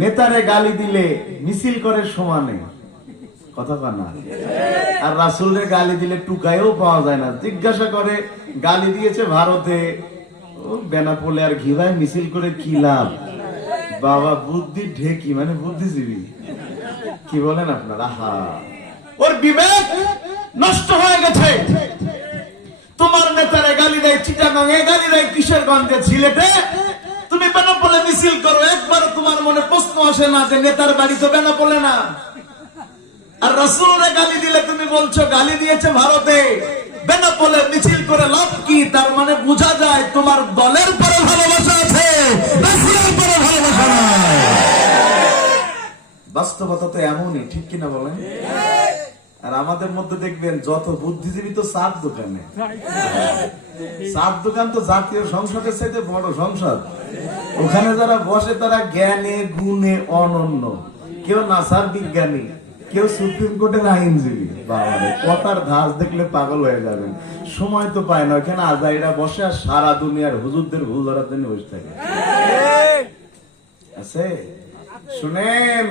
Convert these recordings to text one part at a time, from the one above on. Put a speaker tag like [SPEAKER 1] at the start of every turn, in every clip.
[SPEAKER 1] নেতারে গালি দিলে মিছিল করে সমানে। কথা কয় না। আর রাসুলের গালি দিলে টুকায়ও পাওয়া যায় না। জিজ্ঞাসা করে, গালি দিয়েছে ভারতে। বেনাপোলে আর ঘিভায় মিছিল করে কি লাভ? বাবা বুদ্ধি ঢেকি মানে বুদ্ধিজীবী। কি বলেন আপনারা? হা ওর বিবেক নষ্ট হয়ে গেছে। তোমার নেতারা গালি দেয় চিটাগাঙে, গালি দেয় কিশোরগঞ্জে বেনাপোলে মিছিল করো একবার তোমার মনে প্রশ্ন আসে না যে নেতার বাড়ি তো বেনাপোলে না? আর রসুলরে গালি দিলে তুমি বলছো, গালি দিয়েছে ভারতে। মিছিল করে লাভ কি? তার মানে বোঝা যায় তোমার দলের পরে ভালোবাসা আছে বাস্তবতা তো এমনই, ঠিক কিনা বলেন? আর আমাদের মধ্যে দেখবেন, যত বুদ্ধিজীবী তো সাত দোকানে। সাত দোকান তো জাতীয় সংসদের সাথে বড় সংসদ। ওখানে যারা বসে তারা জ্ঞানে, গুণে অনন্য। কেউ নাসার বিজ্ঞানী, কেউ সুপ্রিম কোর্টের আইনজীবী। বাবারে, কথার ধাস দেখলে পাগল হয়ে যাবেন। সময় তো পায় না, ওখানে আজাইরা বসে আর সারা দুনিয়ার হুজুরদের ভুল ধরার জন্য বসে থাকে। আছে? শুনেন,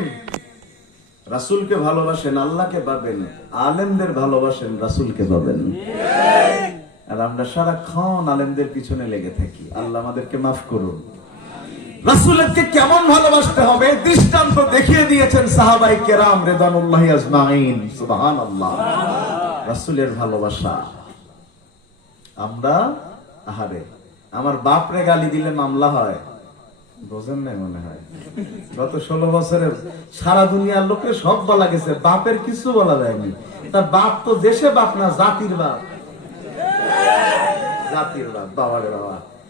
[SPEAKER 1] রাসুলকে ভালোবাসেন, আল্লাহকে পাবেন আলেমদের ভালোবাসেন, রাসুলকে পাবেন আমরা সারাক্ষণ আলেমদের পিছনে লেগে থাকি। আল্লাহ আমাদেরকে মাফ করুন। রাসুলকে কেমন ভালোবাসতে হবে? দৃষ্টান্ত দেখিয়ে দিয়েছেন সাহাবাই কেরাম রেদানুল্লাহ আজমাইন। আল্লাহ রাসুলের ভালোবাসা। আমরা? আহারে, আমার বাপরে গালি দিলে মামলা হয়। বোঝেন নাই মনে হয়। গত ষোলো বছরে সারা দুনিয়ার লোকে সব বলা গেছে, বাপের কিছু বলা যায়নি। তা বাপ তো দেশে বাপ না, জাতির বাপ। জাতির বাবা রে বাবা।